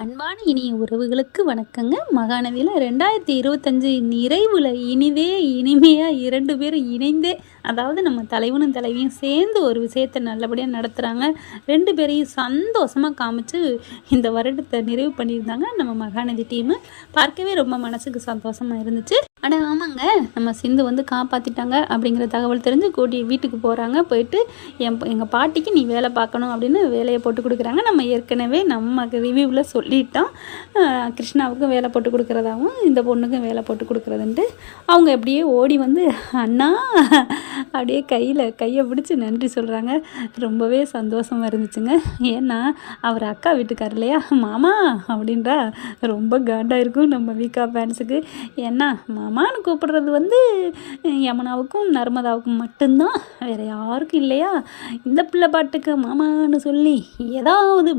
அன்பான இனிய உறவுகளுக்கு வணக்கங்க. மகாநதியில் 2025 நிறைவில் இனிதே இனிமையாக 2 பேரும் இணைந்தே, அதாவது நம்ம தலைவனும் தலைவியும் சேர்ந்து ஒரு விஷயத்தை நல்லபடியாக நடத்துகிறாங்க. 2 பேரையும் சந்தோஷமாக காமிச்சு இந்த வருடத்தை நிறைவு பண்ணியிருந்தாங்க நம்ம மகாநதி டீமு. பார்க்கவே ரொம்ப மனசுக்கு சந்தோஷமாக இருந்துச்சு. அட ஆமாங்க, நம்ம சிந்து வந்து காப்பாற்றிட்டாங்க அப்படிங்கிற தகவல் தெரிஞ்சு வீட்டுக்கு போகிறாங்க. போயிட்டு எங்கள் பாட்டிக்கு நீ வேலை பார்க்கணும் அப்படின்னு வேலையை போட்டு கொடுக்குறாங்க. நம்ம ஏற்கனவே நம்ம ரிவ்யூவில் சொல்லிட்டோம், கிருஷ்ணாவுக்கும் வேலை போட்டு கொடுக்குறதாகவும் இந்த பொண்ணுக்கும் வேலை போட்டு கொடுக்குறதுன்ட்டு. அவங்க அப்படியே ஓடி வந்து அண்ணா அப்படியே கையை பிடிச்சி நன்றி சொல்கிறாங்க. ரொம்பவே சந்தோஷமாக இருந்துச்சுங்க. ஏன்னா அவர் அக்கா வீட்டுக்கார் இல்லையா, மாமா அப்படின்றா ரொம்ப காண்டாக இருக்கும் நம்ம வீக்கா ஃபேன்ஸுக்கு. ஏன்னா மாமான்னு கூப்பிடுறது வந்து யமுனாவுக்கும் நர்மதாவுக்கும் மட்டும்தான், வேறு யாருக்கும் இல்லையா. இந்த பிள்ளை பாட்டுக்கு மாமான்னு சொல்லி ஏதாவது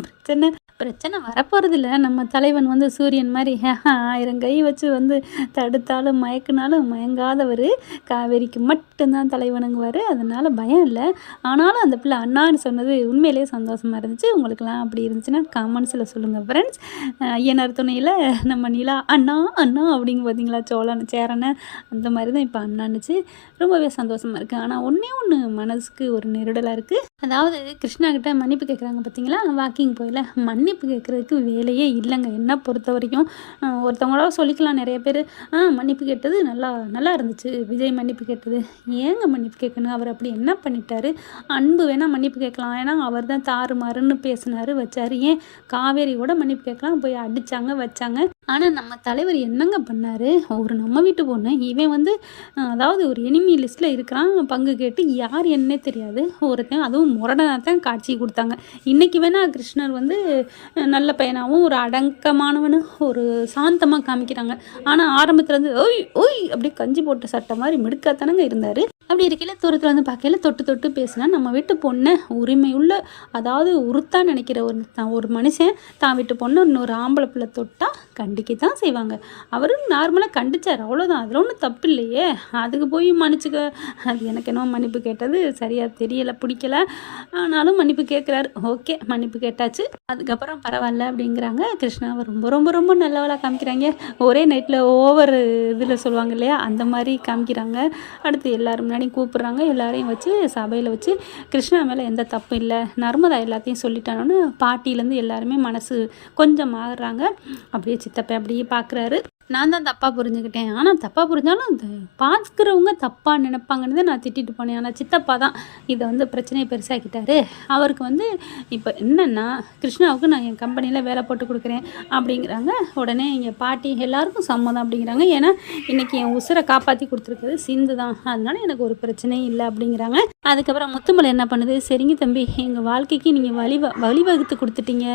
பிரச்சனை வரப்போகிறதில்ல. நம்ம தலைவன் வந்து சூரியன் மாதிரி 1000 கை வச்சு வந்து தடுத்தாலும் மயக்குனாலும் மயங்காதவர். காவேரிக்கு மட்டும்தான் தலைவனுங்குவார், அதனால் பயம் இல்லை. ஆனாலும் அந்த பிள்ளை அண்ணான்னு சொன்னது உண்மையிலேயே சந்தோஷமாக இருந்துச்சு. உங்களுக்கெல்லாம் அப்படி இருந்துச்சுன்னா கமெண்ட்ஸில் சொல்லுங்கள் ஃப்ரெண்ட்ஸ். ஐயனார் துணையில் நம்ம நிலா அண்ணா அண்ணா அப்படிங்க பார்த்தீங்களா, சேரனை அந்த மாதிரி தான் இப்போ அண்ணான்னுச்சு. ரொம்பவே சந்தோஷமாக இருக்குது. ஆனால் ஒன்று மனசுக்கு ஒரு நெருடலாக இருக்குது. அதாவது கிருஷ்ணா கிட்ட மன்னிப்பு கேட்குறாங்க பார்த்தீங்களா, வாக்கிங் போயில மன்னிப்பு கேட்குறதுக்கு வேலையே இல்லைங்க. என்ன பொறுத்த வரைக்கும் ஒருத்தவங்களோட சொல்லிக்கலாம் நிறைய பேர், மன்னிப்பு கேட்டது நல்லா இருந்துச்சு, விஜய் மன்னிப்பு கேட்டது. ஏங்க மன்னிப்பு கேட்கணும்? அவர் அப்படி என்ன பண்ணிட்டாரு? அன்பு வேணால் மன்னிப்பு கேட்கலாம், ஏன்னா அவர் தான் தாறுமாறுன்னு பேசினார் வச்சார். ஏன் காவேரியோட மன்னிப்பு கேட்கலாம், போய் அடித்தாங்க வச்சாங்க. ஆனால் நம்ம தலைவர் என்னங்க பண்ணார்? ஒரு நம்ம வீட்டு பொண்ணு இவன் வந்து அதாவது ஒரு எனிமி லிஸ்ட்டில் இருக்கிறான், பங்கு கேட்டு யார் என்னன்னே தெரியாது ஒருத்தன், அதுவும் முரடனாக தான் காட்சி கொடுத்தாங்க. இன்றைக்கி வேணால் கிருஷ்ணர் வந்து நல்ல பையனாகவும் ஒரு அடக்கமானவனும் ஒரு சாந்தமாக காமிக்கிறாங்க. ஆனால் ஆரம்பத்தில் ஓய் ஓய் அப்படியே கஞ்சி போட்ட சட்டை மாதிரி மிடுக்காத்தானங்க இருந்தார். அப்படி இருக்கையில் தூரத்தில் வந்து பார்க்கையில் தொட்டு பேசினா நம்ம வீட்டு பொண்ணை உரிமையுள்ள, அதாவது உறுத்தான் நினைக்கிற ஒரு மனுஷன் தான் வீட்டு பொண்ணு இன்னொரு ஆம்பளை பிள்ளை தொட்டால் கண்டிக்க தான் செய்வாங்க. அவரும் நார்மலாக கண்டிச்சார், அவ்வளோதான். அதில் ஒன்றும் தப்பு இல்லையே. அதுக்கு போய் மன்னிச்சுக்க, அது எனக்கு என்ன மன்னிப்பு கேட்டது சரியாக தெரியலை, பிடிக்கல. ஆனாலும் மன்னிப்பு கேட்குறாரு, ஓகே மன்னிப்பு கேட்டாச்சு. அதுக்கப்புறம் பரவாயில்ல அப்படிங்கிறாங்க. கிருஷ்ணாவை ரொம்ப ரொம்ப ரொம்ப நல்லவளாக காமிக்கிறாங்க. ஒரே நைட்டில் ஓவர் இதில் சொல்லுவாங்க இல்லையா, அந்த மாதிரி காமிக்கிறாங்க. அடுத்து எல்லோரும் முன்னாடி கூப்பிட்றாங்க. எல்லாரையும் வச்சு சபையில் வச்சு கிருஷ்ணா மேலே எந்த தப்பும் இல்லை, நர்மதா எல்லாத்தையும் சொல்லிட்டானோன்னு பாட்டியிலேருந்து எல்லாருமே மனசு கொஞ்சம் ஆகுறாங்க. அப்படியே சித்தப்பை அப்படியே பார்க்குறாரு. நான் தான் தப்பாக புரிஞ்சுக்கிட்டேன், ஆனால் தப்பாக புரிஞ்சாலும் இந்த பார்க்குறவங்க தப்பாக நினைப்பாங்கன்னு தான் நான் திட்டிட்டு போனேன். ஆனால் சித்தப்பா தான் இதை வந்து பிரச்சனையை பெருசாக்கிட்டாரு. அவருக்கு வந்து இப்போ என்னென்னா, கிருஷ்ணாவுக்கு நான் என் கம்பெனியில் வேலை போட்டு கொடுக்குறேன் அப்படிங்கிறாங்க. உடனே எங்கள் பாட்டி எல்லாருக்கும் சம்மதம் அப்படிங்கிறாங்க. ஏன்னா இன்றைக்கி என் உசுரை காப்பாற்றி கொடுத்துருக்குறது சிந்து தான், அதனால எனக்கு ஒரு பிரச்சனையும் இல்லை அப்படிங்கிறாங்க. அதுக்கப்புறம் முத்துமலை என்ன பண்ணுது, சரிங்க தம்பி, எங்கள் வாழ்க்கைக்கு நீங்கள் வழிவகுத்து கொடுத்துட்டீங்க,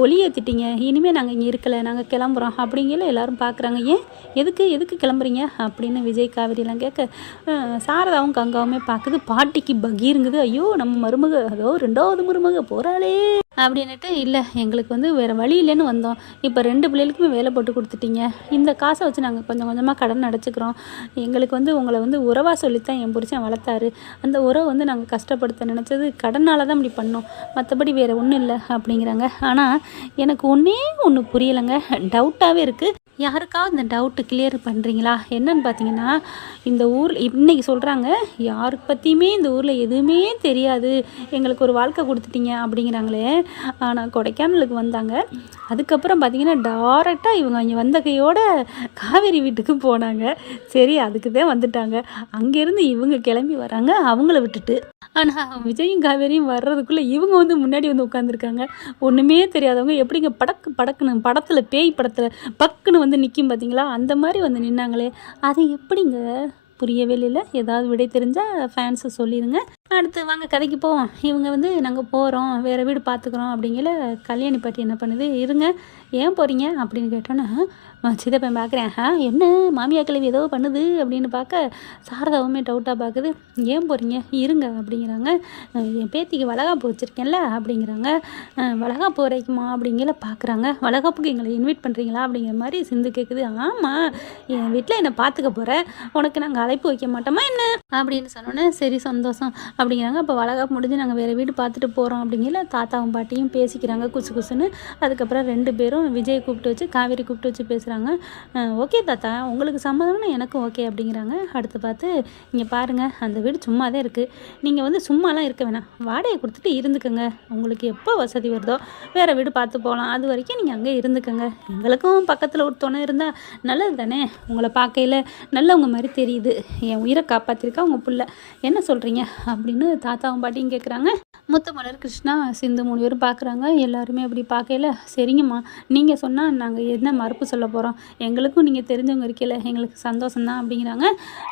ஒளி ஏற்றிட்டீங்க, இனிமேல் நாங்கள் இங்கே இருக்கலை, நாங்கள் கிளம்புறோம் அப்படிங்கிற எல்லாரும் பார்க்குறாங்க. ஏன் எதுக்கு கிளம்புறீங்க அப்படின்னு விஜய் காவேரியெல்லாம் கேட்க, சாரதாவும் கங்காவுமே பார்க்குது. பாட்டிக்கு பகீருங்குது, ஐயோ நம்ம மருமக, அதோ 2வது மருமக போகிறாளே அப்படின்னுட்டு. இல்லை எங்களுக்கு வந்து வேறு வழி இல்லைன்னு வந்தோம், இப்போ 2 பிள்ளைகளுக்குமே வேலை போட்டு கொடுத்துட்டீங்க, இந்த காசை வச்சு நாங்கள் கொஞ்சம் கொஞ்சமாக கடன் அடைச்சிக்கிறோம். எங்களுக்கு வந்து உங்களை வந்து உறவாக சொல்லித்தான் என் புருஷன் வளர்த்தாரு, அந்த உறவை வந்து நாங்கள் கஷ்டப்படுத்த நினச்சது கடனால் தான் இப்படி பண்ணோம், மற்றபடி வேறு ஒன்றும் இல்லை அப்படிங்கிறாங்க. ஆனால் எனக்கு ஒன்று புரியலைங்க, டவுட்டாகவே இருக்குது. யாருக்காவது இந்த டவுட்டு கிளியர் பண்ணுறீங்களா? என்னன்னு பார்த்தீங்கன்னா, இந்த ஊரில் இன்றைக்கி சொல்கிறாங்க, யாருக்கு பற்றியுமே இந்த ஊரில் எதுவுமே தெரியாது, எங்களுக்கு ஒரு வாழ்க்கை கொடுத்துட்டீங்க அப்படிங்கிறாங்களே. ஆனால் கொடைக்கானலுக்கு வந்தாங்க, அதுக்கப்புறம் பார்த்திங்கன்னா டைரெக்டாக இவங்க இங்கே வந்த கையோட காவேரி வீட்டுக்கு போனாங்க. சரி அதுக்கு தான் வந்துட்டாங்க. அங்கேருந்து இவங்க கிளம்பி வராங்க அவங்கள விட்டுட்டு. ஆனால் விஜயும் காவேரியும் வர்றதுக்குள்ளே இவங்க வந்து முன்னாடி வந்து உட்காந்துருக்காங்க. ஒன்றுமே தெரியாதவங்க எப்படிங்க படக்குன்னு படத்தில் பேய் படத்தில் பக்குன்னு வந்து நிற்கும் பார்த்தீங்களா, அந்த மாதிரி வந்து நின்னாங்களே, அது எப்படிங்க புரியவே இல்லை. ஏதாவது விடை தெரிஞ்சால் ஃபேன்ஸை சொல்லிடுங்க. அடுத்து வாங்க கதைக்கு போவோம். இவங்க வந்து நாங்கள் போகிறோம், வேறு வீடு பார்த்துக்குறோம் அப்படிங்கிற. கல்யாணி பாட்டி என்ன பண்ணுது, இருங்க ஏன் போகிறீங்க அப்படின்னு கேட்டோன்னா, சித்தப்பன் பார்க்குறேன், என்ன மாமியா கிழவி ஏதோ பண்ணுது அப்படின்னு பார்க்க, சாரதாவுமே டவுட்டாக பார்க்குது. ஏன் போகிறீங்க, இருங்க அப்படிங்கிறாங்க. என் பேத்திக்கு வளகாப்பு வச்சுருக்கேன்ல அப்படிங்கிறாங்க. வளகாப்பு வரைக்குமா அப்படிங்கிற பார்க்குறாங்க. வளகாப்புக்கு எங்களை இன்வைட் பண்ணுறீங்களா அப்படிங்கிற மாதிரி சிந்து கேட்குது. ஆமாம், என் வீட்டில் என்னை பார்த்துக்க போகிறேன், உனக்கு நாங்கள் வாய்ப்பு வைக்க மாட்டோமா என்ன அப்படின்னு சொன்னோன்னே சரி சந்தோஷம் அப்படிங்கிறாங்க. அப்போ வளகாப்பு முடிஞ்சு நாங்கள் வேறு வீடு பார்த்துட்டு போகிறோம் அப்படிங்கிற தாத்தாவும் பாட்டியும் பேசிக்கிறாங்க குசு குசுன்னு. அதுக்கப்புறம் 2 பேரும் விஜய் கூப்பிட்டு வச்சு காவேரி கூப்பிட்டு வச்சு பேசுகிறாங்க. ஓகே தாத்தா, உங்களுக்கு சம்மதம்னு எனக்கும் ஓகே அப்படிங்கிறாங்க. அடுத்து பார்த்து இங்கே பாருங்கள், அந்த வீடு சும்மா தான் இருக்குது, நீங்கள் வந்து சும்மாலாம் இருக்க வேணாம், வாடகை கொடுத்துட்டு இருந்துக்கோங்க, உங்களுக்கு எப்போ வசதி வருதோ வேறு வீடு பார்த்து போகலாம், அது வரைக்கும் நீங்கள் அங்கே இருந்துக்கோங்க, எங்களுக்கும் பக்கத்தில் ஒரு துணை இருந்தால் நல்லது தானே, உங்களை பார்க்கையில் நல்லவங்க மாதிரி தெரியுது, என் உயிரை காப்பாற்றிருக்கா உங்கள் புள்ள, என்ன சொல்கிறீங்க அப்படின்னு தாத்தாவும் பாட்டியும் கேட்குறாங்க. முத்துமலர், கிருஷ்ணா, சிந்து 3 பேரும் பார்க்குறாங்க. எல்லாருமே அப்படி பார்க்கல. சரிங்கம்மா, நீங்கள் சொன்னால் நாங்கள் என்ன மறுப்பு சொல்ல போகிறோம், எங்களுக்கும் நீங்கள் தெரிஞ்சவங்க இருக்கல, எங்களுக்கு சந்தோஷம்தான் அப்படிங்கிறாங்க.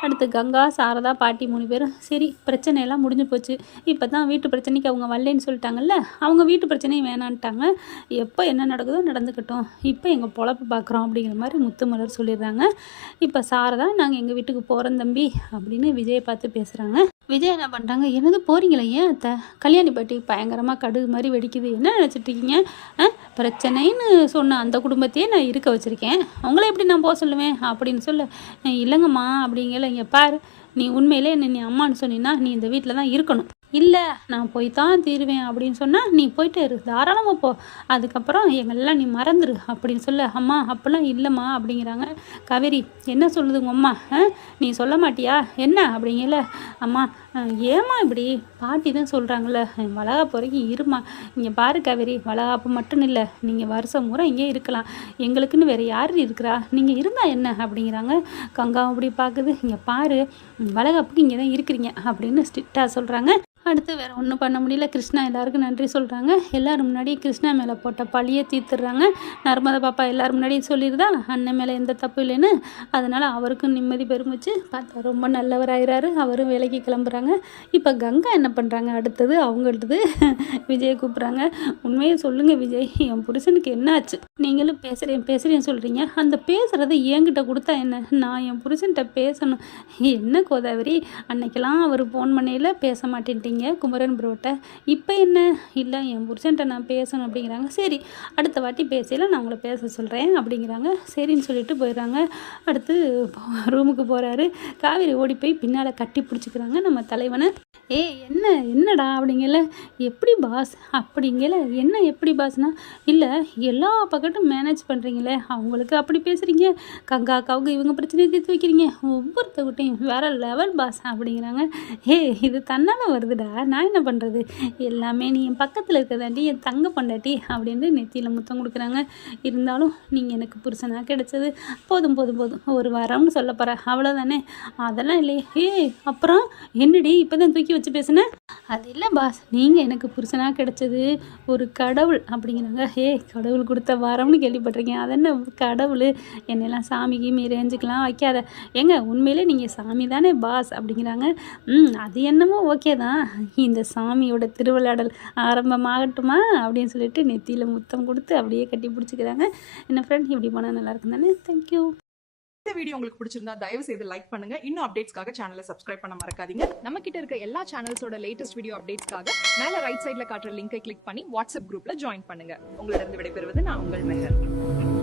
அடுத்து கங்கா, சாரதா, பாட்டி 3 பேரும் சரி பிரச்சனையெல்லாம் முடிஞ்சு போச்சு, இப்போ தான் வீட்டு பிரச்சனைக்கு அவங்க வரலன்னு சொல்லிட்டாங்கல்ல, அவங்க வீட்டு பிரச்சனையும் வேணான்ட்டாங்க, எப்போ என்ன நடக்குதோ நடந்துக்கட்டும், இப்போ எங்கள் பொழப்பு பார்க்குறோம் அப்படிங்கிற மாதிரி முத்துமலர் சொல்லிடுறாங்க. இப்போ சாரதா நாங்கள் எங்கள் வீட்டுக்கு போகிறோம் தம்பி அப்படின்னு விஜயை பார்த்து பேசுகிறாங்க. விஜய் என்ன பண்ணுறாங்க, என்னது போகிறீங்களா, ஏன் அத்தை, கல்யாணி பாட்டி பயங்கரமாக கடுகு மாதிரி வெடிக்குது, என்ன நினச்சிட்ருக்கீங்க, பிரச்சனைன்னு சொன்ன அந்த குடும்பத்தையே நான் இருக்க வச்சுருக்கேன், உங்களை எப்படி நான் போக சொல்லுவேன் அப்படின்னு சொல்ல, இல்லைங்கம்மா அப்படிங்கல, இங்கே பாரு, நீ உண்மையிலே என்ன நீ அம்மான்னு சொன்னீன்னா நீ இந்த வீட்டில் தான் இருக்கணும், இல்லை நான் போய் தான் தீருவேன் அப்படின்னு சொன்னால் நீ போயிட்டு இரு, தாராளமாக போ, அதுக்கப்புறம் எங்களெல்லாம் நீ மறந்துரு அப்படின்னு சொல்ல, அம்மா அப்போல்லாம் இல்லைம்மா அப்படிங்கிறாங்க. காவேரி என்ன சொல்லுது உங்கள் அம்மா, நீ சொல்ல மாட்டியா என்ன அப்படிங்கல, அம்மா ஏம்மா இப்படி, பாட்டி தான் சொல்கிறாங்கள, வளகாப்பு வரைக்கும் இருமா, இங்கே பாரு காவேரி, வளகாப்பு மட்டும் இல்லை, நீங்கள் வருஷம் பூரா இங்கே இருக்கலாம், எங்களுக்குன்னு வேறு யார் இருக்கிறா, நீங்கள் இருந்தால் என்ன அப்படிங்கிறாங்க. கங்கா அப்படி பார்க்குது, இங்கே பாரு வளகாப்புக்கு இங்கே தான் இருக்கிறீங்க அப்படின்னு ஸ்ட்ரிக்டாக சொல்கிறாங்க. அடுத்து வேறு ஒன்றும் பண்ண முடியல, கிருஷ்ணா எல்லாருக்கும் நன்றி சொல்கிறாங்க. எல்லோரும் முன்னாடி கிருஷ்ணா மேலே போட்ட பழியை தீர்த்துடுறாங்க. நர்மதா பாப்பா எல்லோரும் முன்னாடி சொல்லிடுதா அண்ணன் மேலே எந்த தப்பு இல்லைன்னு, அதனால் அவருக்கும் நிம்மதி பெருமிச்சு பார்த்தா ரொம்ப நல்லவராகிறாரு, அவரும் வேலைக்கு கிளம்புறாங்க. இப்போ கங்கா என்ன பண்ணுறாங்க, அடுத்தது அவங்கள்ட்டது விஜயை கூப்பிட்றாங்க. உண்மையை சொல்லுங்கள் விஜய், என் புருஷனுக்கு என்ன ஆச்சு, நீங்களும் பேசுகிறேன்னு சொல்கிறீங்க, அந்த பேசுகிறத என்கிட்ட கொடுத்தா என்ன, நான் என் புருஷன்கிட்ட பேசணும், என்ன கோதாவரி, அன்னைக்கெல்லாம் அவர் ஃபோன் பண்ணையில் பேச மாட்டேன்ட்டீங்க குமரன் ப்ரோட்ட, இப்போ என்ன, இல்லை என் புருஷன்ட்ட நான் பேசணும் அப்படிங்கிறாங்க. சரி அடுத்த வாட்டி பேசல நான் உங்களை பேச சொல்கிறேன் அப்படிங்கிறாங்க. சரின்னு சொல்லிட்டு போயிடுறாங்க. அடுத்து ரூமுக்கு போகிறாரு. காவேரி ஓடி போய் பின்னால் கட்டி பிடிச்சிக்கிறாங்க நம்ம தலைவனை. என்னடா அப்படிங்கல, எப்படி பாஸ் அப்படிங்கல, என்ன எப்படி பாஸ்னா, இல்லை எல்லா பக்கட்டும் மேனேஜ் பண்ணுறீங்களே, அவங்களுக்கு அப்படி பேசுகிறீங்க, கங்காக்காவுக்கு இவங்க பிரச்சனையை தீர்த்து வைக்கிறீங்க, ஒவ்வொருத்தவட்டையும் வேறு லெவல் பாஸ் அப்படிங்கிறாங்க. இது தன்னால் வருதுடா, நான் என்ன பண்ணுறது, எல்லாமே நீ என் பக்கத்தில் இருக்கிறதாண்டி, என் தங்க பொண்டாட்டி அப்படின்னு நெத்தியில் முத்தம் கொடுக்குறாங்க. இருந்தாலும் நீங்கள் எனக்கு புருஷனாக கிடைச்சது போதும் போதும் போதும், ஒரு வாரம்னு சொல்ல போகிறேன் அவ்வளோதானே, அதெல்லாம் இல்லையே. அப்புறம் என்னடி இப்போ தான் தூக்கி வச்சு பேசுனேன், அது இல்லை பாஸ், நீங்கள் எனக்கு புருஷனாக கிடைச்சது ஒரு கடவுள் அப்படிங்கிறாங்க. கடவுள் கொடுத்த வாரம்னு கேள்விப்பட்டிருக்கேன், அது என்ன கடவுள், என்னெல்லாம் சாமிக்கு ரேஞ்சுக்கெலாம் வைக்காத, ஏங்க உண்மையிலே நீங்கள் சாமி தானே பாஸ் அப்படிங்கிறாங்க. அது என்னமோ ஓகே தான், இந்த சாமியோட திருவிளையாடல் ஆரம்பமாகட்டுமா அப்படின்னு சொல்லிட்டு நெத்தியில் முத்தம் கொடுத்து அப்படியே கட்டி பிடிச்சிக்கிறாங்க. என்ன ஃப்ரெண்ட், இப்படி போனால் நல்லா இருக்கும் தானே. தேங்க்யூ. இந்த வீடியோ உங்களுக்கு பிடிச்சிருந்தா தயவு செய்து லைக் பண்ணுங்க. இன்னும் அப்டேட்ஸ்க்காக சேனலை சப்ஸ்கிரைப் பண்ண மறக்காதீங்க. நம்ம கிட்ட இருக்க எல்லா சேனல்ஸோட லேட்டஸ்ட் வீடியோ அப்டேட்ஸ்க்காக மேல ரைட் சைடுல காட்டுற லிங்கை கிளிக் பண்ணி வாட்ஸ்அப் குரூப்ல ஜாயின் பண்ணுங்க. உங்களிடம் விடைபெறுவது நான் உங்கள் மெஹர்.